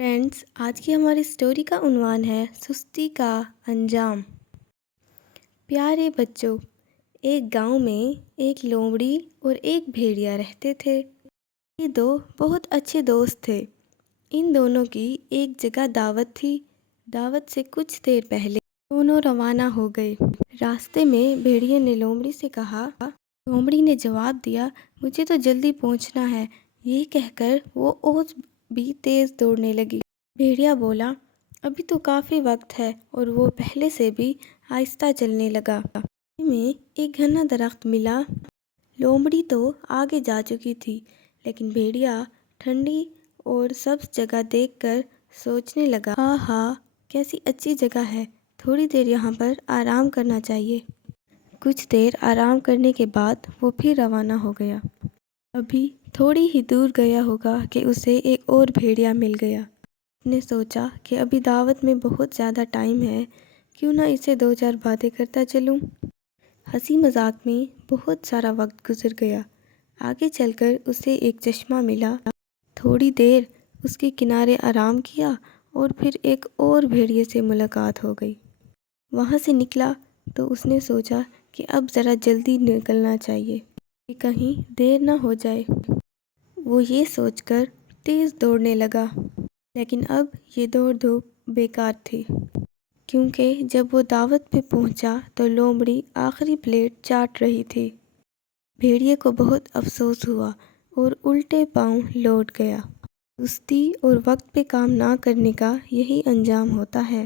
Friends, آج کی ہماری اسٹوری کا عنوان ہے سستی کا انجام۔ پیارے بچوں، ایک گاؤں میں ایک لومڑی اور ایک بھیڑیا رہتے تھے۔ یہ دو بہت اچھے دوست تھے۔ ان دونوں کی ایک جگہ دعوت تھی۔ دعوت سے کچھ دیر پہلے دونوں روانہ ہو گئے۔ راستے میں بھیڑیے نے لومڑی سے کہا۔ لومڑی نے جواب دیا، مجھے تو جلدی پہنچنا ہے۔ یہ کہہ کر وہ اور بھی تیز دوڑنے لگی۔ بھیڑیا بولا، ابھی تو کافی وقت ہے، اور وہ پہلے سے بھی آہستہ چلنے لگا۔ راستے میں ایک گھنا درخت ملا۔ لومڑی تو آگے جا چکی تھی، لیکن بھیڑیا ٹھنڈی اور سبز جگہ دیکھ کر سوچنے لگا، ہاں کیسی اچھی جگہ ہے، تھوڑی دیر یہاں پر آرام کرنا چاہیے۔ کچھ دیر آرام کرنے کے بعد وہ پھر روانہ ہو گیا۔ ابھی تھوڑی ہی دور گیا ہوگا کہ اسے ایک اور بھیڑیا مل گیا۔ اس نے سوچا کہ ابھی دعوت میں بہت زیادہ ٹائم ہے، کیوں نہ اسے دو چار باتیں کرتا چلوں۔ ہنسی مذاق میں بہت سارا وقت گزر گیا۔ آگے چل کر اسے ایک چشمہ ملا۔ تھوڑی دیر اس کے کنارے آرام کیا اور پھر ایک اور بھیڑیے سے ملاقات ہو گئی۔ وہاں سے نکلا تو اس نے سوچا کہ اب ذرا جلدی نکلنا چاہیے کہ کہیں دیر نہ ہو جائے۔ وہ یہ سوچ کر تیز دوڑنے لگا، لیکن اب یہ دوڑ دھوپ بیکار تھی، کیونکہ جب وہ دعوت پہ پہنچا تو لومڑی آخری پلیٹ چاٹ رہی تھی۔ بھیڑیے کو بہت افسوس ہوا اور الٹے پاؤں لوٹ گیا۔ سستی اور وقت پہ کام نہ کرنے کا یہی انجام ہوتا ہے۔